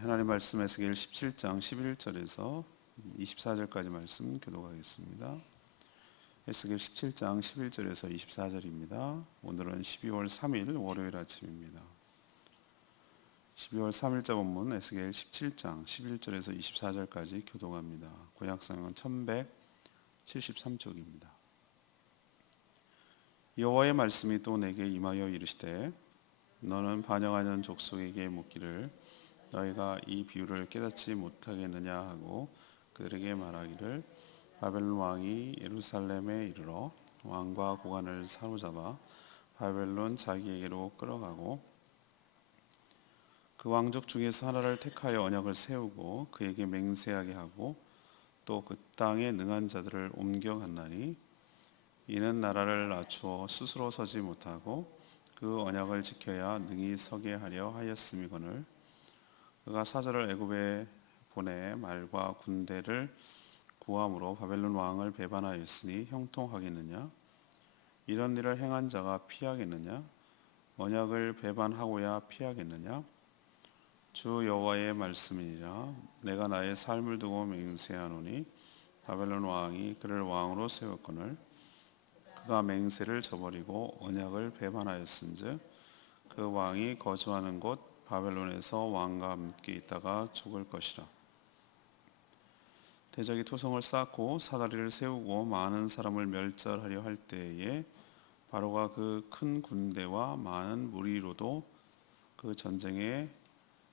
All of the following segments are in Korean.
하나님 말씀 에스겔 17장 11절에서 24절까지 말씀 교독하겠습니다. 에스겔 17장 11절에서 24절입니다. 오늘은 12월 3일 월요일 아침입니다. 12월 3일자 본문 에스겔 17장 11절에서 24절까지 교독합니다. 구약성경은 1173쪽입니다. 여호와의 말씀이 또 내게 임하여 이르시되 너는 반역하는 족속에게 묻기를 너희가 이 비유를 깨닫지 못하겠느냐 하고 그들에게 말하기를 바벨론 왕이 예루살렘에 이르러 왕과 고관을 사로잡아 바벨론 자기에게로 끌어가고 그 왕족 중에서 하나를 택하여 언약을 세우고 그에게 맹세하게 하고 또 그 땅에 능한 자들을 옮겨갔나니 이는 나라를 낮추어 스스로 서지 못하고 그 언약을 지켜야 능히 서게 하려 하였음이거늘 그가 사절을 애굽에 보내 말과 군대를 구함으로 바벨론 왕을 배반하였으니 형통하겠느냐? 이런 일을 행한 자가 피하겠느냐? 언약을 배반하고야 피하겠느냐? 주 여호와의 말씀이니라. 내가 나의 삶을 두고 맹세하노니 바벨론 왕이 그를 왕으로 세웠거늘 그가 맹세를 저버리고 언약을 배반하였은즉 그 왕이 거주하는 곳 바벨론에서 왕과 함께 있다가 죽을 것이라. 대적이 토성을 쌓고 사다리를 세우고 많은 사람을 멸절하려 할 때에 바로가 그 큰 군대와 많은 무리로도 그 전쟁에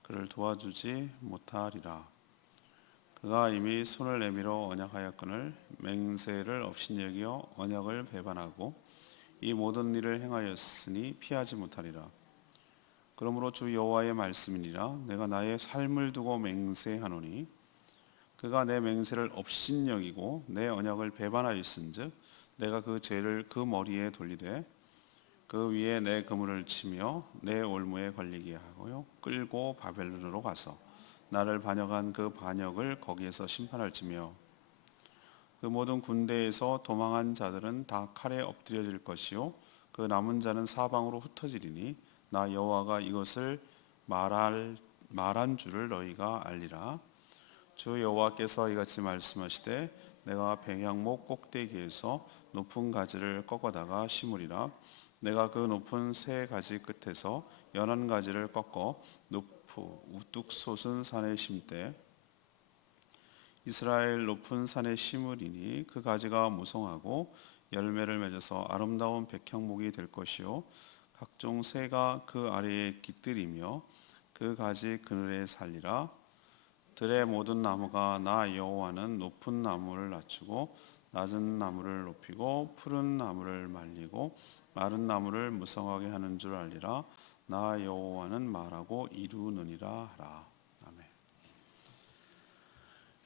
그를 도와주지 못하리라. 그가 이미 손을 내밀어 언약하였거늘 맹세를 업신여겨 언약을 배반하고 이 모든 일을 행하였으니 피하지 못하리라. 그러므로 주 여호와의 말씀이니라. 내가 나의 삶을 두고 맹세하노니 그가 내 맹세를 업신여기고 내 언약을 배반하였은즉 내가 그 죄를 그 머리에 돌리되 그 위에 내 그물을 치며 내 올무에 걸리게 하고요 끌고 바벨론으로 가서 나를 반역한 그 반역을 거기에서 심판할지며 그 모든 군대에서 도망한 자들은 다 칼에 엎드려질 것이요 그 남은 자는 사방으로 흩어지리니 나 여호와가 이것을 말한 줄을 너희가 알리라. 주 여호와께서 이같이 말씀하시되 내가 백향목 꼭대기에서 높은 가지를 꺾어다가 심으리라. 내가 그 높은 새 가지 끝에서 연한 가지를 꺾어 우뚝 솟은 산에 심되 이스라엘 높은 산에 심으리니 그 가지가 무성하고 열매를 맺어서 아름다운 백향목이 될 것이요 각종 새가 그 아래에 깃들이며 그 가지 그늘에 살리라. 들의 모든 나무가 나 여호와는 높은 나무를 낮추고 낮은 나무를 높이고 푸른 나무를 말리고 마른 나무를 무성하게 하는 줄 알리라. 나 여호와는 말하고 이루느니라 하라.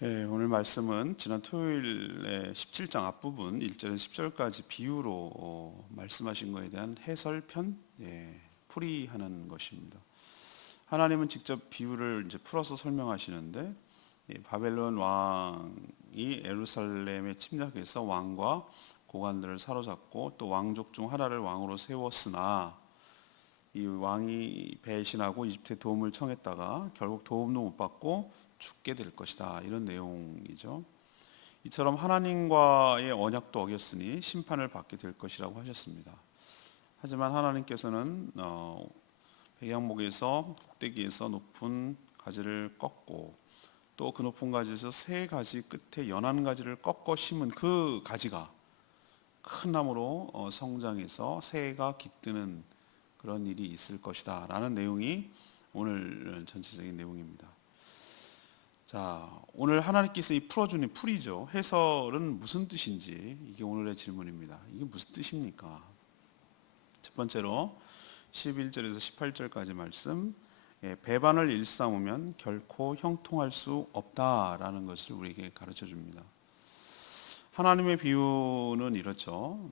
아멘. 오늘 말씀은 지난 토요일에 17장 앞부분 1절에서 10절까지 비유로 말씀하신 것에 대한 해설편, 풀이하는 것입니다. 하나님은 직접 비유를 이제 풀어서 설명하시는데 바벨론 왕이 예루살렘에 침략해서 왕과 고관들을 사로잡고 또 왕족 중 하나를 왕으로 세웠으나 이 왕이 배신하고 이집트에 도움을 청했다가 결국 도움도 못 받고 죽게 될 것이다. 이런 내용이죠. 이처럼 하나님과의 언약도 어겼으니 심판을 받게 될 것이라고 하셨습니다. 하지만 하나님께서는 백향목에서 꼭대기에서 높은 가지를 꺾고 또 그 높은 가지에서 새 가지 끝에 연한 가지를 꺾어 심은 그 가지가 큰 나무로 성장해서 새가 깃드는 그런 일이 있을 것이다 라는 내용이 오늘 전체적인 내용입니다. 자, 오늘 하나님께서 이 풀어주는 풀이죠. 해설은 무슨 뜻인지 이게 오늘의 질문입니다. 이게 무슨 뜻입니까? 첫 번째로 11절에서 18절까지 말씀, 배반을 일삼으면 결코 형통할 수 없다라는 것을 우리에게 가르쳐 줍니다. 하나님의 비유는 이렇죠.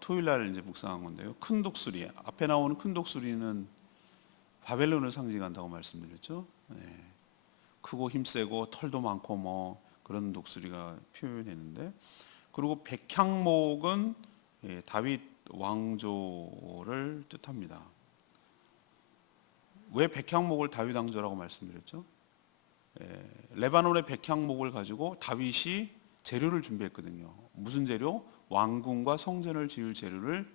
토요일날 이제 묵상한 건데요. 큰 독수리, 앞에 나오는 큰 독수리는 바벨론을 상징한다고 말씀드렸죠. 크고 힘세고 털도 많고 뭐 그런 독수리가 표현했는데, 그리고 백향목은 다윗 왕조를 뜻합니다. 왜 백향목을 다윗 왕조라고 말씀드렸죠? 레바논의 백향목을 가지고 다윗이 재료를 준비했거든요. 무슨 재료? 왕궁과 성전을 지을 재료를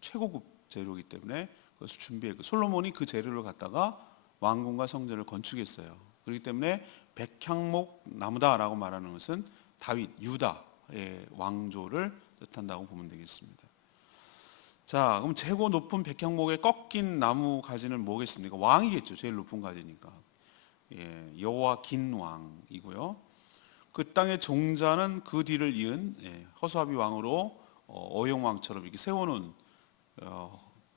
최고급 재료이기 때문에 그것을 준비했고 솔로몬이 그 재료를 갖다가 왕궁과 성전을 건축했어요. 그렇기 때문에 백향목 나무다라고 말하는 것은 다윗, 유다의 왕조를 뜻한다고 보면 되겠습니다. 자, 그럼 최고 높은 백향목의 꺾인 나무 가지는 뭐겠습니까? 왕이겠죠. 제일 높은 가지니까. 여호와 긴 왕이고요. 그 땅의 종자는 그 뒤를 이은 허수아비 왕으로 어용 왕처럼 이렇게 세워놓은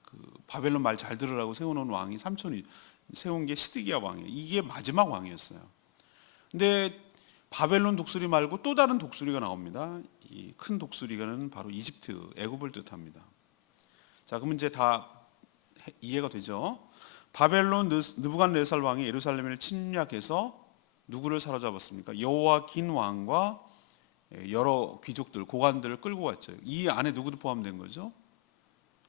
그 바벨론 말 잘 들으라고 세워놓은 왕이 삼촌이 세운 게 시드기야 왕이에요. 이게 마지막 왕이었어요. 근데 바벨론 독수리 말고 또 다른 독수리가 나옵니다. 이 큰 독수리가는 바로 이집트, 애굽을 뜻합니다. 자, 그러면 이제 다 이해가 되죠? 바벨론 느부갓네살 왕이 예루살렘을 침략해서 누구를 사로잡았습니까? 여호와 긴 왕과 여러 귀족들, 고관들을 끌고 갔죠. 이 안에 누구도 포함된 거죠?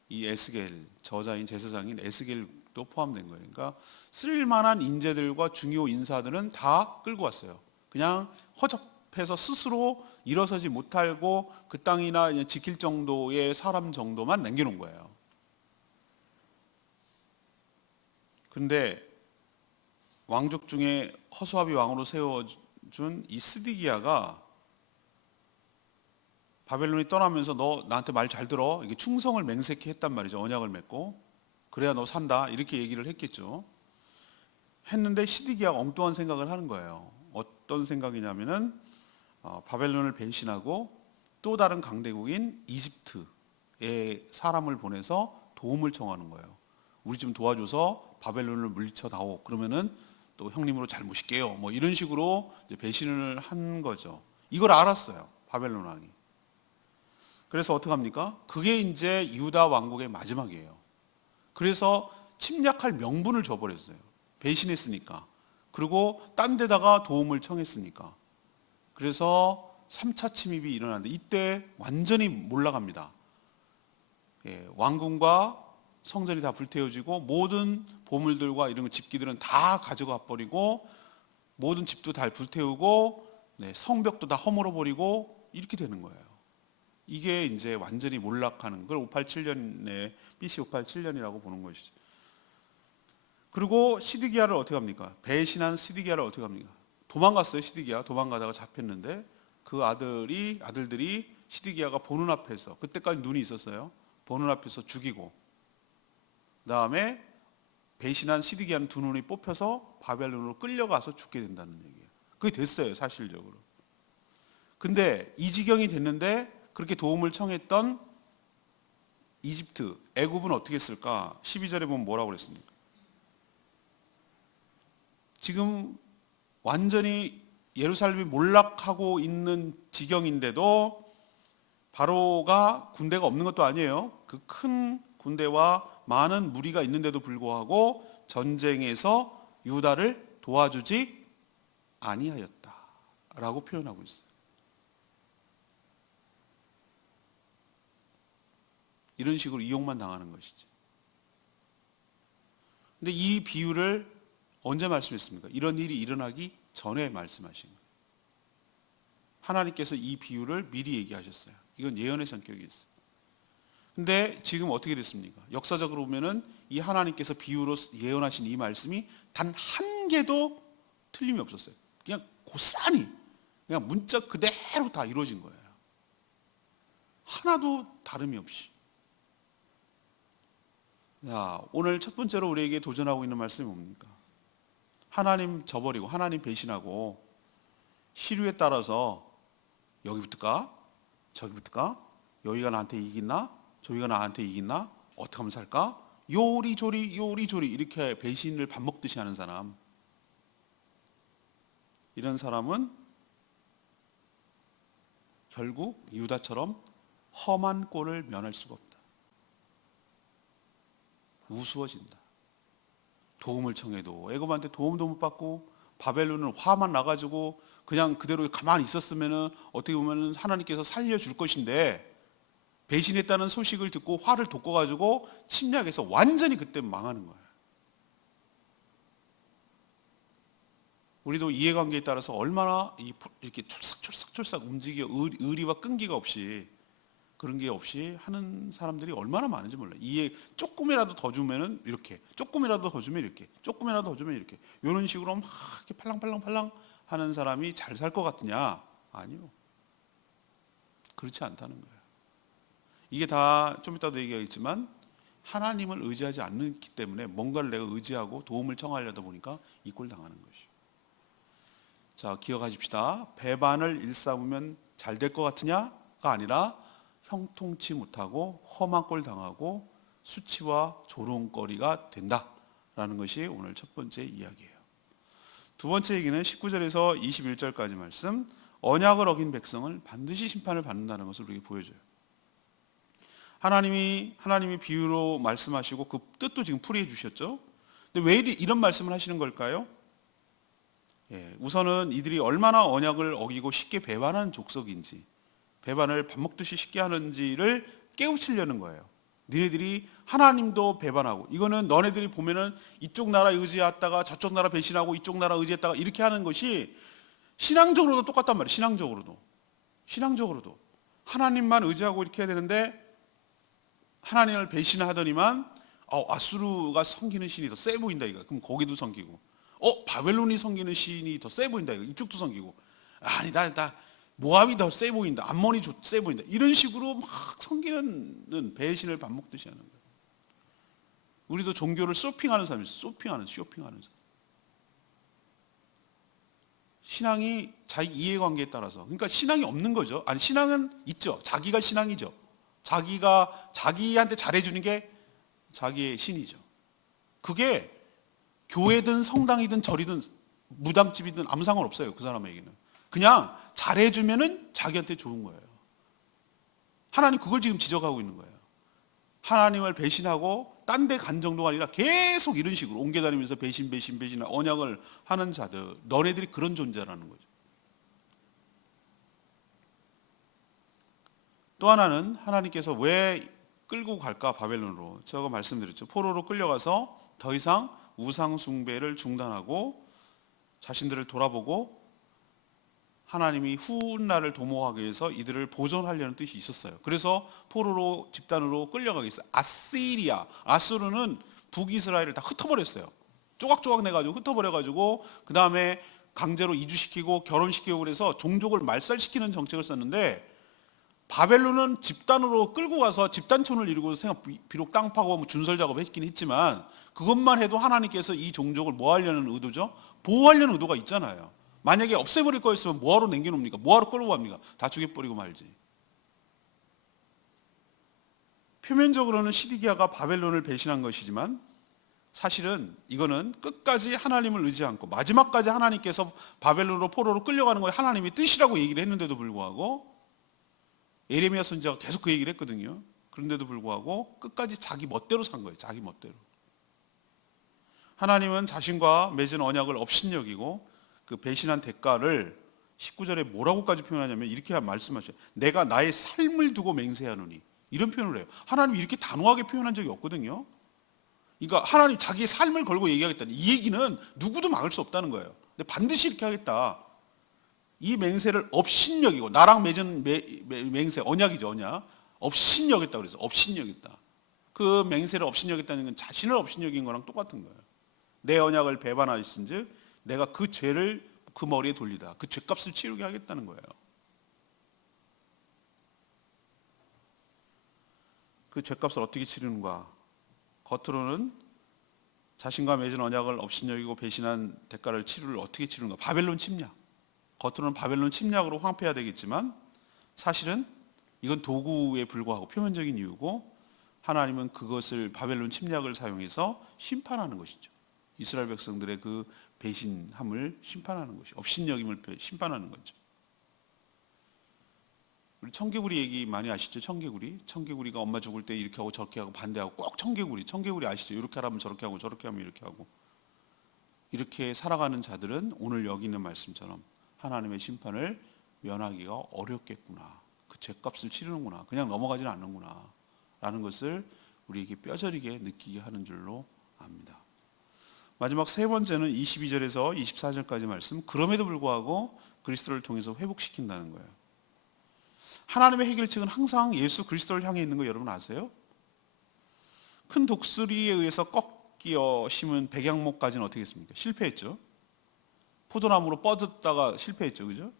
이 에스겔, 저자인 제사장인 에스겔도 포함된 거예요. 그러니까 쓸만한 인재들과 중요 인사들은 다 끌고 왔어요. 그냥 허접해서 스스로 일어서지 못하고 그 땅이나 지킬 정도의 사람 정도만 남겨놓은 거예요. 그런데 왕족 중에 허수아비 왕으로 세워준 이 스디기야가 바벨론이 떠나면서 너 나한테 말 잘 들어, 이게 충성을 맹세케 했단 말이죠. 언약을 맺고 그래야 너 산다 이렇게 얘기를 했겠죠. 했는데 시드기야가 엉뚱한 생각을 하는 거예요. 어떤 생각이냐면은 바벨론을 배신하고 또 다른 강대국인 이집트에 사람을 보내서 도움을 청하는 거예요. 우리 좀 도와줘서 바벨론을 물리쳐다오. 그러면은 또 형님으로 잘 모실게요. 뭐 이런 식으로 이제 배신을 한 거죠. 이걸 알았어요. 바벨론 왕이. 그래서 어떻게 합니까? 그게 이제 유다 왕국의 마지막이에요. 그래서 침략할 명분을 줘버렸어요. 배신했으니까. 그리고 딴 데다가 도움을 청했으니까. 그래서 3차 침입이 일어났는데 이때 완전히 몰락합니다. 왕궁과 성전이 다 불태워지고 모든 보물들과 이런 집기들은 다 가져가 버리고 모든 집도 다 불태우고 성벽도 다 허물어 버리고 이렇게 되는 거예요. 이게 이제 완전히 몰락하는 걸 587년에 BC 587년이라고 보는 것이죠. 그리고 시드기야를 어떻게 합니까? 배신한 시드기야를 어떻게 합니까? 도망갔어요. 시드기야 도망가다가 잡혔는데 그 아들들이 시드기야가 보는 앞에서 그때까지 눈이 있었어요. 보는 앞에서 죽이고 그다음에 배신한 시드기야는 두 눈이 뽑혀서 바벨론으로 끌려가서 죽게 된다는 얘기예요. 그게 됐어요. 사실적으로. 근데 이 지경이 됐는데 그렇게 도움을 청했던 이집트, 애굽은 어떻게 했을까? 12절에 보면 뭐라고 그랬습니까? 지금 완전히 예루살렘이 몰락하고 있는 지경인데도 바로가 군대가 없는 것도 아니에요. 그 큰 군대와 많은 무리가 있는데도 불구하고 전쟁에서 유다를 도와주지 아니하였다라고 표현하고 있어요. 이런 식으로 이용만 당하는 것이죠. 근데 이 비유를 언제 말씀했습니까? 이런 일이 일어나기 전에 말씀하신 거예요. 하나님께서 이 비유를 미리 얘기하셨어요. 이건 예언의 성격이 있어요. 근데 지금 어떻게 됐습니까? 역사적으로 보면은 이 하나님께서 비유로 예언하신 이 말씀이 단 한 개도 틀림이 없었어요. 그냥 고스란히 그냥 문자 그대로 다 이루어진 거예요. 하나도 다름이 없이. 자, 오늘 첫 번째로 우리에게 도전하고 있는 말씀이 뭡니까? 하나님 저버리고 하나님 배신하고 시류에 따라서 여기 붙을까? 저기 붙을까? 여기가 나한테 이기나? 저기가 나한테 이기나? 어떻게 하면 살까? 요리조리 이렇게 배신을 밥 먹듯이 하는 사람, 이런 사람은 결국 유다처럼 험한 꼴을 면할 수가 없다. 우스워진다. 도움을 청해도 애굽한테 도움도 못 받고 바벨론은 화만 나가지고 그냥 그대로 가만히 있었으면은 어떻게 보면 하나님께서 살려줄 것인데 배신했다는 소식을 듣고 화를 돋궈가지고 침략해서 완전히 그때 망하는 거예요. 우리도 이해관계에 따라서 얼마나 이렇게 촐싹 움직여 의리와 끈기가 없이 그런 게 없이 하는 사람들이 얼마나 많은지 몰라요. 이해 조금이라도 더 주면은 이렇게, 조금이라도 더 주면 이렇게, 조금이라도 더 주면 이렇게, 이런 식으로 막 이렇게 팔랑팔랑 하는 사람이 잘 살 것 같으냐? 아니요. 그렇지 않다는 거예요. 이게 다 좀 이따도 얘기하겠지만 하나님을 의지하지 않기 때문에 뭔가를 내가 의지하고 도움을 청하려다 보니까 이 꼴 당하는 것이죠. 자, 기억하십시다. 배반을 일삼으면 잘 될 것 같으냐가 아니라 형통치 못하고 험한 꼴 당하고 수치와 조롱거리가 된다라는 것이 오늘 첫 번째 이야기예요. 두 번째 얘기는 19절에서 21절까지 말씀, 언약을 어긴 백성을 반드시 심판을 받는다는 것을 우리에게 보여줘요. 하나님이 비유로 말씀하시고 그 뜻도 지금 풀이해 주셨죠. 근데 왜 이런 말씀을 하시는 걸까요? 우선은 이들이 얼마나 언약을 어기고 쉽게 배반하는 족속인지, 배반을 밥 먹듯이 쉽게 하는지를 깨우치려는 거예요. 너네들이 하나님도 배반하고, 이거는 너네들이 보면은 이쪽 나라 의지했다가 저쪽 나라 배신하고 이쪽 나라 의지했다가 이렇게 하는 것이 신앙적으로도 똑같단 말이에요. 신앙적으로도 하나님만 의지하고 이렇게 해야 되는데 하나님을 배신하더니만 아수르가 섬기는 신이 더 세 보인다 이거. 그럼 거기도 섬기고, 바벨론이 섬기는 신이 더 세 보인다 이거. 이쪽도 섬기고, 아니 나 모압이 더 세 보인다, 암몬이 세 보인다, 이런 식으로 막 섬기는 배신을 밥 먹듯이 하는 거예요. 우리도 종교를 쇼핑하는 사람이 있어요. 쇼핑하는 사람. 신앙이 자기 이해관계에 따라서, 그러니까 신앙이 없는 거죠. 아니, 신앙은 있죠. 자기가 신앙이죠. 자기가 자기한테 잘해주는 게 자기의 신이죠. 그게 교회든 성당이든 절이든 무당집이든 아무 상관없어요. 그 사람에게는 그냥 잘해주면은 자기한테 좋은 거예요. 하나님 그걸 지금 지적하고 있는 거예요. 하나님을 배신하고 딴 데 간 정도가 아니라 계속 이런 식으로 옮겨다니면서 배신 언약을 하는 자들, 너네들이 그런 존재라는 거죠. 또 하나는 하나님께서 왜 끌고 갈까 바벨론으로, 제가 말씀드렸죠. 포로로 끌려가서 더 이상 우상 숭배를 중단하고 자신들을 돌아보고 하나님이 훗날을 도모하기 위해서 이들을 보존하려는 뜻이 있었어요. 그래서 포로로 집단으로 끌려가게 했어요. 아수르는 북이스라엘을 다 흩어버렸어요. 조각조각 내가지고 흩어버려가지고 그 다음에 강제로 이주시키고 결혼시키고 그래서 종족을 말살시키는 정책을 썼는데, 바벨론은 집단으로 끌고 가서 집단촌을 이루고 비록 땅 파고 준설 작업을 했긴 했지만 그것만 해도 하나님께서 이 종족을 뭐 하려는 의도죠? 보호하려는 의도가 있잖아요. 만약에 없애버릴 거였으면 뭐하러 남겨놓습니까? 뭐하러 끌고 갑니까? 다 죽여버리고 말지. 표면적으로는 시디기아가 바벨론을 배신한 것이지만 사실은 이거는 끝까지 하나님을 의지 않고 마지막까지 하나님께서 바벨론으로 포로로 끌려가는 거에 하나님의 뜻이라고 얘기를 했는데도 불구하고, 예레미야 선지자가 계속 그 얘기를 했거든요. 그런데도 불구하고 끝까지 자기 멋대로 산 거예요. 자기 멋대로. 하나님은 자신과 맺은 언약을 업신여기고 그 배신한 대가를 19절에 뭐라고까지 표현하냐면 이렇게 말씀하셔요. 내가 나의 삶을 두고 맹세하노니, 이런 표현을 해요. 하나님이 이렇게 단호하게 표현한 적이 없거든요. 그러니까 하나님 자기의 삶을 걸고 얘기하겠다는, 이 얘기는 누구도 막을 수 없다는 거예요. 근데 반드시 이렇게 하겠다. 이 맹세를 업신여기고, 나랑 맺은 맹세, 언약이죠, 언약. 업신여겼다 그래서 업신여겼다. 그 맹세를 업신여겼다는 건 자신을 업신여긴 거랑 똑같은 거예요. 내 언약을 배반하였은즉 내가 그 죄를 그 머리에 돌리다. 그 죄값을 치르게 하겠다는 거예요. 그 죄값을 어떻게 치르는가? 겉으로는 자신과 맺은 언약을 업신여기고 배신한 대가를 어떻게 치르는가? 바벨론 침략. 겉으로는 바벨론 침략으로 황폐해야 되겠지만 사실은 이건 도구에 불과하고 표면적인 이유고, 하나님은 그것을 바벨론 침략을 사용해서 심판하는 것이죠. 이스라엘 백성들의 그 배신함을 심판하는 것이, 업신여김을 심판하는 거죠. 우리 청개구리 얘기 많이 아시죠? 청개구리가 엄마 죽을 때 이렇게 하고 저렇게 하고 반대하고, 꼭 청개구리 아시죠? 이렇게 하면 저렇게 하고 저렇게 하면 이렇게 하고, 이렇게 살아가는 자들은 오늘 여기 있는 말씀처럼 하나님의 심판을 면하기가 어렵겠구나. 그 죄값을 치르는구나. 그냥 넘어가지는 않는구나 라는 것을 우리에게 뼈저리게 느끼게 하는 줄로 압니다. 마지막 세 번째는 22절에서 24절까지 말씀. 그럼에도 불구하고 그리스도를 통해서 회복시킨다는 거예요. 하나님의 해결책은 항상 예수 그리스도를 향해 있는 거 여러분 아세요? 큰 독수리에 의해서 꺾여 심은 백양목까지는 어떻게 했습니까? 실패했죠. 포도나무로 뻗었다가 실패했죠. 그죠?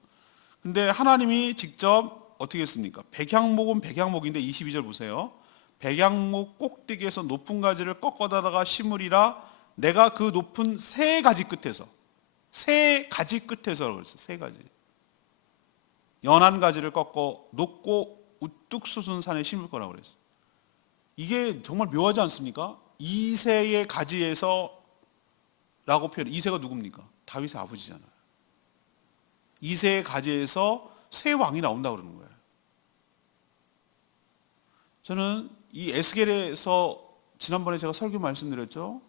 근데 하나님이 직접 어떻게 했습니까? 백양목은 백양목인데 22절 보세요. 백양목 꼭대기에서 높은 가지를 꺾어다가 심으리라. 내가 그 높은 세 가지 끝에서 그랬어요. 세 가지. 연한 가지를 꺾어 높고 우뚝 솟은 산에 심을 거라고 그랬어요. 이게 정말 묘하지 않습니까? 이새의 가지에서 라고 표현. 이새가 누굽니까? 다윗의 아버지잖아요. 이새의 가지에서 새 왕이 나온다고 그러는 거예요. 저는 이 에스겔에서 지난번에 제가 설교 말씀드렸죠.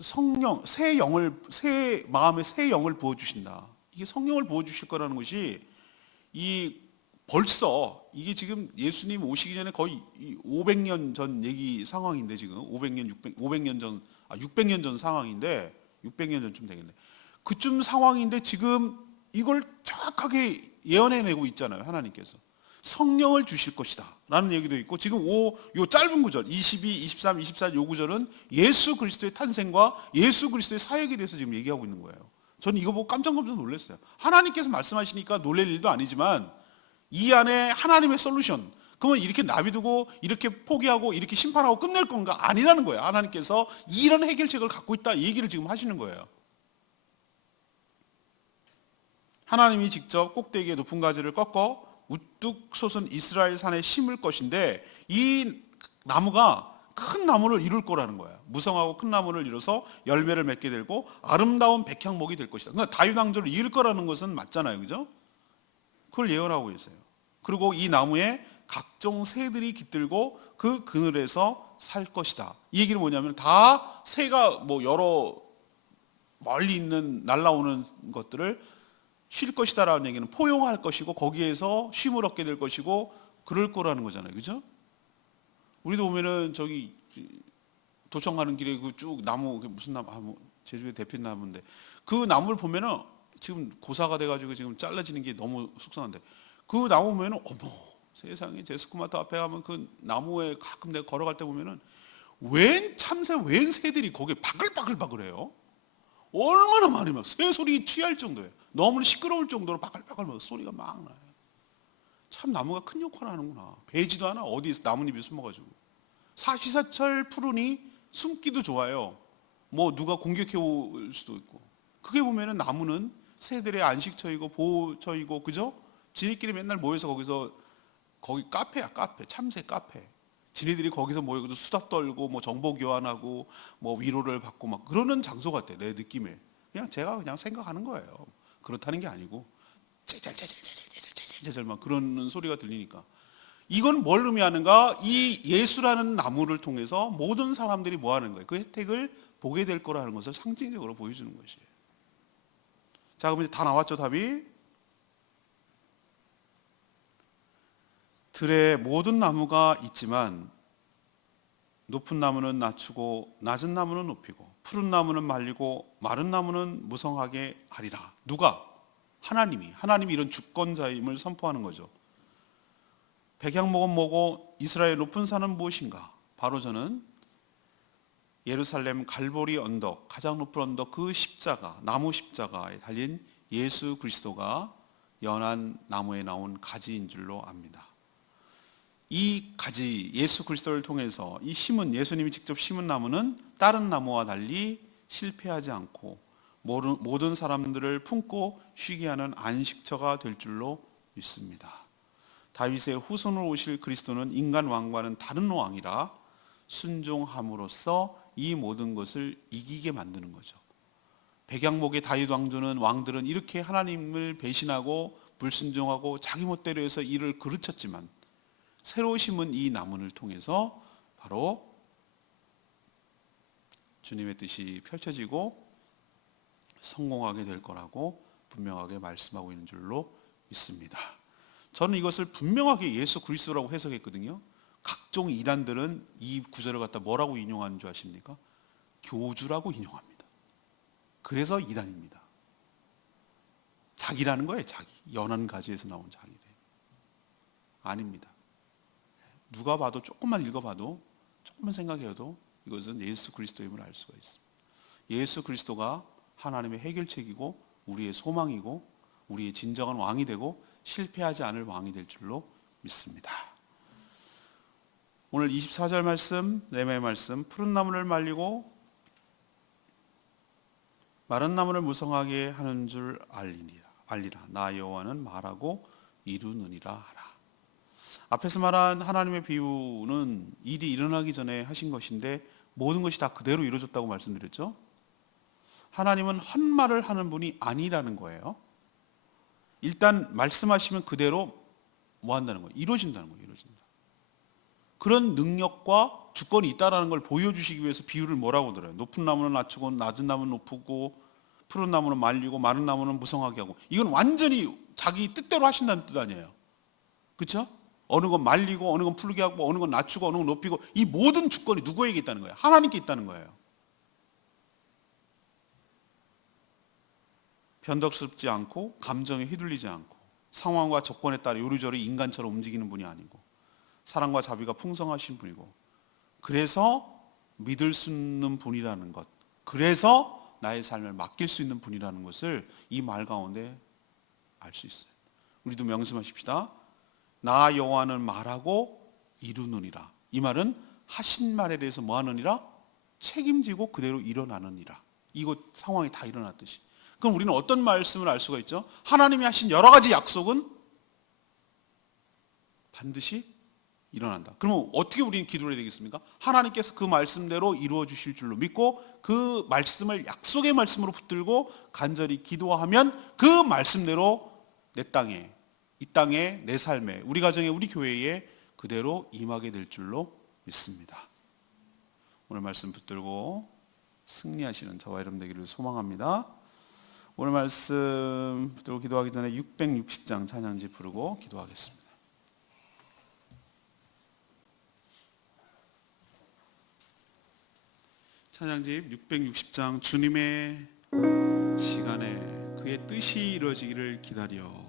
성령, 새 마음에 새 영을 부어주신다. 이게 성령을 부어주실 거라는 것이 벌써 이게 지금 예수님 오시기 전에 거의 500년 전 얘기 상황인데 지금 600년 전 상황인데 600년 전쯤 되겠네. 그쯤 상황인데 지금 이걸 정확하게 예언해내고 있잖아요. 하나님께서 성령을 주실 것이다 라는 얘기도 있고, 지금 요 짧은 구절 22, 23, 24 요 구절은 예수 그리스도의 탄생과 예수 그리스도의 사역에 대해서 지금 얘기하고 있는 거예요. 저는 이거 보고 깜짝 놀랐어요. 하나님께서 말씀하시니까 놀랄 일도 아니지만 이 안에 하나님의 솔루션, 그러면 이렇게 놔두고 이렇게 포기하고 이렇게 심판하고 끝낼 건가? 아니라는 거예요. 하나님께서 이런 해결책을 갖고 있다 얘기를 지금 하시는 거예요. 하나님이 직접 꼭대기에 높은 가지를 꺾어 우뚝 솟은 이스라엘 산에 심을 것인데, 이 나무가 큰 나무를 이룰 거라는 거예요. 무성하고 큰 나무를 이뤄서 열매를 맺게 되고 아름다운 백향목이 될 것이다. 그러니까 다윗 왕조를 이룰 거라는 것은 맞잖아요. 그죠? 그걸 예언하고 있어요. 그리고 이 나무에 각종 새들이 깃들고 그 그늘에서 살 것이다. 이 얘기는 뭐냐면 다 새가 여러 멀리 있는 날아오는 것들을 쉴 것이다라는 얘기는 포용할 것이고 거기에서 쉼을 얻게 될 것이고 그럴 거라는 거잖아요. 그죠? 우리도 보면은 저기 도청 가는 길에 그 쭉 나무, 무슨 나무, 제주의 대표 나무인데 그 나무를 보면은 지금 고사가 돼가지고 지금 잘라지는 게 너무 속상한데 그 나무 보면은 어머 세상에, 제스코마트 앞에 가면 그 나무에 가끔 내가 걸어갈 때 보면은 웬 새들이 거기에 바글바글바글해요. 얼마나 많이 막 새소리 취할 정도예요. 너무 시끄러울 정도로 바글바글 막 소리가 막 나요. 참 나무가 큰 역할을 하는구나. 베지도 않아. 어디 나뭇잎이 숨어가지고. 사시사철 푸르니 숨기도 좋아요. 누가 공격해 올 수도 있고. 그게 보면은 나무는 새들의 안식처이고 보호처이고, 그죠? 지네끼리 맨날 모여서 거기 카페야, 카페. 참새 카페. 지네들이 거기서 모여서 수다 떨고 정보 교환하고 위로를 받고 막 그러는 장소 같아. 내 느낌에. 제가 그냥 생각하는 거예요. 그렇다는 게 아니고 제잘 막 그러는 소리가 들리니까. 이건 뭘 의미하는가? 이 예수라는 나무를 통해서 모든 사람들이 뭐 하는 거예요? 그 혜택을 보게 될 거라는 것을 상징적으로 보여주는 것이에요. 자, 그럼 이제 다 나왔죠, 답이? 들에 모든 나무가 있지만 높은 나무는 낮추고 낮은 나무는 높이고 푸른 나무는 말리고 마른 나무는 무성하게 하리라. 누가? 하나님이 이런 주권자임을 선포하는 거죠. 백향목은 뭐고 이스라엘 높은 산은 무엇인가? 바로 저는 예루살렘 갈보리 언덕, 가장 높은 언덕, 그 십자가, 나무 십자가에 달린 예수 그리스도가 연한 나무에 나온 가지인 줄로 압니다. 이 가지, 예수 그리스도를 통해서 이 예수님이 직접 심은 나무는 다른 나무와 달리 실패하지 않고 모든 사람들을 품고 쉬게 하는 안식처가 될 줄로 믿습니다. 다윗의 후손으로 오실 그리스도는 인간 왕과는 다른 왕이라 순종함으로써 이 모든 것을 이기게 만드는 거죠. 백양목의 다윗 왕들은 이렇게 하나님을 배신하고 불순종하고 자기 멋대로 해서 일을 그르쳤지만 새로 심은 이 나무를 통해서 바로 주님의 뜻이 펼쳐지고 성공하게 될 거라고 분명하게 말씀하고 있는 줄로 믿습니다. 저는 이것을 분명하게 예수 그리스도라고 해석했거든요. 각종 이단들은 이 구절을 갖다 뭐라고 인용하는 줄 아십니까? 교주라고 인용합니다. 그래서 이단입니다. 자기라는 거예요. 자기. 연한 가지에서 나온 자기래. 아닙니다. 누가 봐도, 조금만 읽어봐도, 조금만 생각해도 이것은 예수 그리스도임을 알 수가 있습니다. 예수 그리스도가 하나님의 해결책이고 우리의 소망이고 우리의 진정한 왕이 되고 실패하지 않을 왕이 될 줄로 믿습니다. 오늘 24절 말씀, 레위기 말씀, 푸른 나무를 말리고 마른 나무를 무성하게 하는 줄 알리라. 나 여호와는 말하고 이루느니라 하라. 앞에서 말한 하나님의 비유는 일이 일어나기 전에 하신 것인데 모든 것이 다 그대로 이루어졌다고 말씀드렸죠. 하나님은 헛말을 하는 분이 아니라는 거예요. 일단 말씀하시면 그대로 뭐 한다는 거예요? 이루어진다는 거예요. 이루어진다. 그런 능력과 주권이 있다는 걸 보여주시기 위해서 비유를 뭐라고 들어요? 높은 나무는 낮추고 낮은 나무는 높이고 푸른 나무는 말리고 마른 나무는 무성하게 하고. 이건 완전히 자기 뜻대로 하신다는 뜻 아니에요. 그렇죠? 어느 건 말리고 어느 건 푸르게 하고 어느 건 낮추고 어느 건 높이고, 이 모든 주권이 누구에게 있다는 거예요? 하나님께 있다는 거예요. 변덕스럽지 않고 감정에 휘둘리지 않고 상황과 조건에 따라 요리조리 인간처럼 움직이는 분이 아니고 사랑과 자비가 풍성하신 분이고, 그래서 믿을 수 있는 분이라는 것, 그래서 나의 삶을 맡길 수 있는 분이라는 것을 이 말 가운데 알 수 있어요. 우리도 명심하십시다. 나 여호와는 말하고 이루느니라. 이 말은 하신 말에 대해서 뭐 하느니라? 책임지고 그대로 일어나느니라. 이거 상황이 다 일어났듯이. 그럼 우리는 어떤 말씀을 알 수가 있죠? 하나님이 하신 여러 가지 약속은 반드시 일어난다. 그러면 어떻게 우리는 기도를 해야 되겠습니까? 하나님께서 그 말씀대로 이루어 주실 줄로 믿고 그 말씀을 약속의 말씀으로 붙들고 간절히 기도하면 그 말씀대로 내 땅에, 이 땅에, 내 삶에, 우리 가정에, 우리 교회에 그대로 임하게 될 줄로 믿습니다. 오늘 말씀 붙들고 승리하시는 저와 여러분 되기를 소망합니다. 오늘 말씀 붙들고 기도하기 전에 660장 찬양지 부르고 기도하겠습니다. 찬양집 660장, 주님의 시간에 그의 뜻이 이루어지기를 기다려.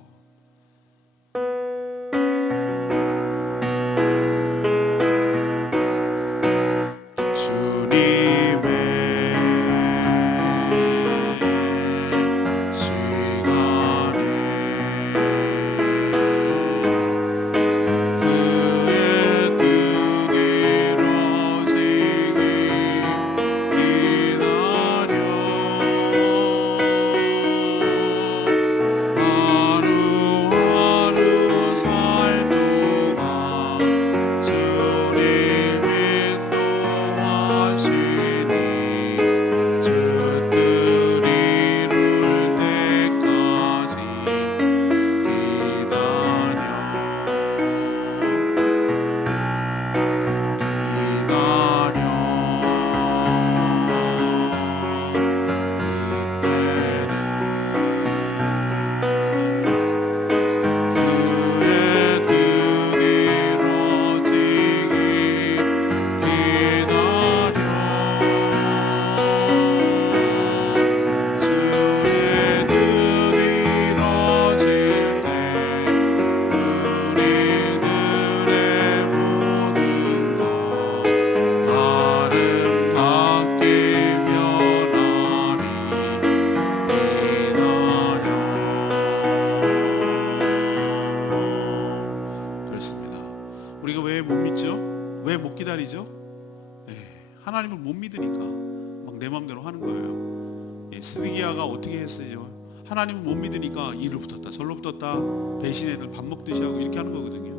하나님을 못 믿으니까 막 내 마음대로 하는 거예요. 스드기야가 어떻게 했어요? 하나님을 못 믿으니까 이리로 붙었다 저리로 붙었다, 배신 애들 밥 먹듯이 하고 이렇게 하는 거거든요.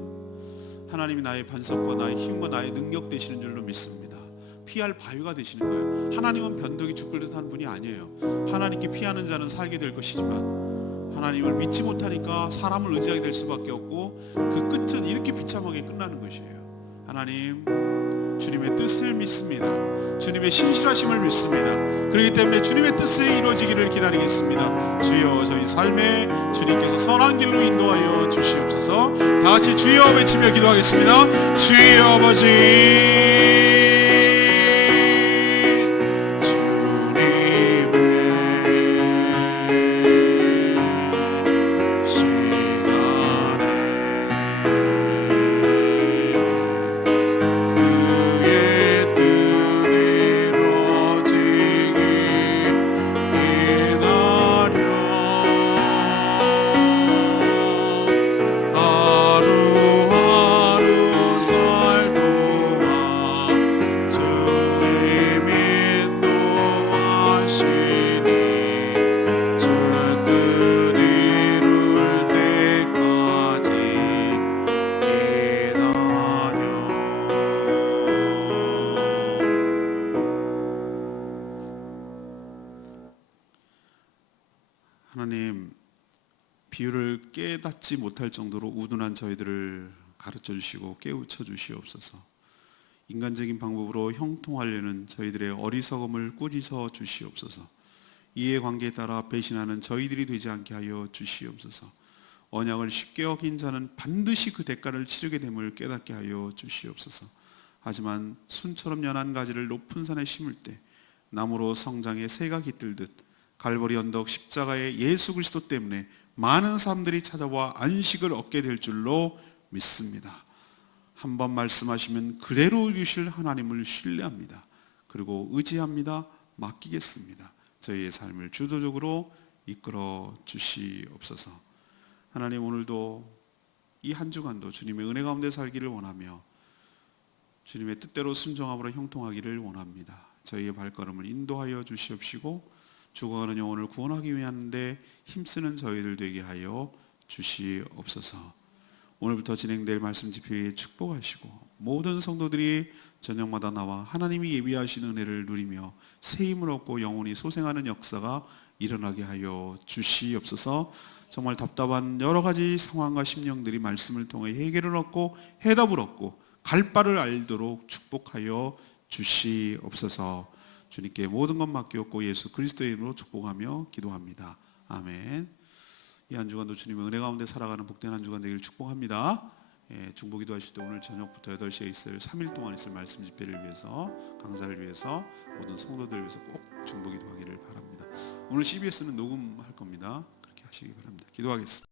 하나님이 나의 반석과 나의 힘과 나의 능력 되시는 줄로 믿습니다. 피할 바위가 되시는 거예요. 하나님은 변덕이 죽을 듯 하는 분이 아니에요. 하나님께 피하는 자는 살게 될 것이지만 하나님을 믿지 못하니까 사람을 의지하게 될 수밖에 없고 그 끝은 이렇게 비참하게 끝나는 것이에요. 하나님, 주님의 뜻을 믿습니다. 주님의 신실하심을 믿습니다. 그렇기 때문에 주님의 뜻이 이루어지기를 기다리겠습니다. 주여, 저희 삶에 주님께서 선한 길로 인도하여 주시옵소서. 다 같이 주여 외치며 기도하겠습니다. 주여 아버지, 주님의 하나님, 비유를 깨닫지 못할 정도로 우둔한 저희들을 가르쳐 주시고 깨우쳐 주시옵소서. 인간적인 방법으로 형통하려는 저희들의 어리석음을 꾸짖어 주시옵소서. 이해관계에 따라 배신하는 저희들이 되지 않게 하여 주시옵소서. 언약을 쉽게 어긴 자는 반드시 그 대가를 치르게 됨을 깨닫게 하여 주시옵소서. 하지만 순처럼 연한 가지를 높은 산에 심을 때 나무로 성장해 새가 깃들듯 갈보리 언덕 십자가의 예수 그리스도 때문에 많은 사람들이 찾아와 안식을 얻게 될 줄로 믿습니다. 한번 말씀하시면 그대로 이루실 하나님을 신뢰합니다. 그리고 의지합니다. 맡기겠습니다. 저희의 삶을 주도적으로 이끌어 주시옵소서. 하나님, 오늘도 이 한 주간도 주님의 은혜 가운데 살기를 원하며 주님의 뜻대로 순종함으로 형통하기를 원합니다. 저희의 발걸음을 인도하여 주시옵시고 죽어가는 영혼을 구원하기 위한데 힘쓰는 저희들 되게 하여 주시옵소서. 오늘부터 진행될 말씀 집회에 축복하시고 모든 성도들이 저녁마다 나와 하나님이 예비하신 은혜를 누리며 새 힘을 얻고 영혼이 소생하는 역사가 일어나게 하여 주시옵소서. 정말 답답한 여러 가지 상황과 심령들이 말씀을 통해 해결을 얻고 해답을 얻고 갈 바를 알도록 축복하여 주시옵소서. 주님께 모든 것 맡기옵고 예수 그리스도의 이름으로 축복하며 기도합니다. 아멘. 이 한 주간도 주님의 은혜 가운데 살아가는 복된 한 주간 되기를 축복합니다. 중보 기도하실 때 오늘 저녁부터 8시에 있을 3일 동안 있을 말씀 집회를 위해서, 강사를 위해서, 모든 성도들을 위해서 꼭 중보 기도하기를 바랍니다. 오늘 CBS는 녹음할 겁니다. 그렇게 하시기 바랍니다. 기도하겠습니다.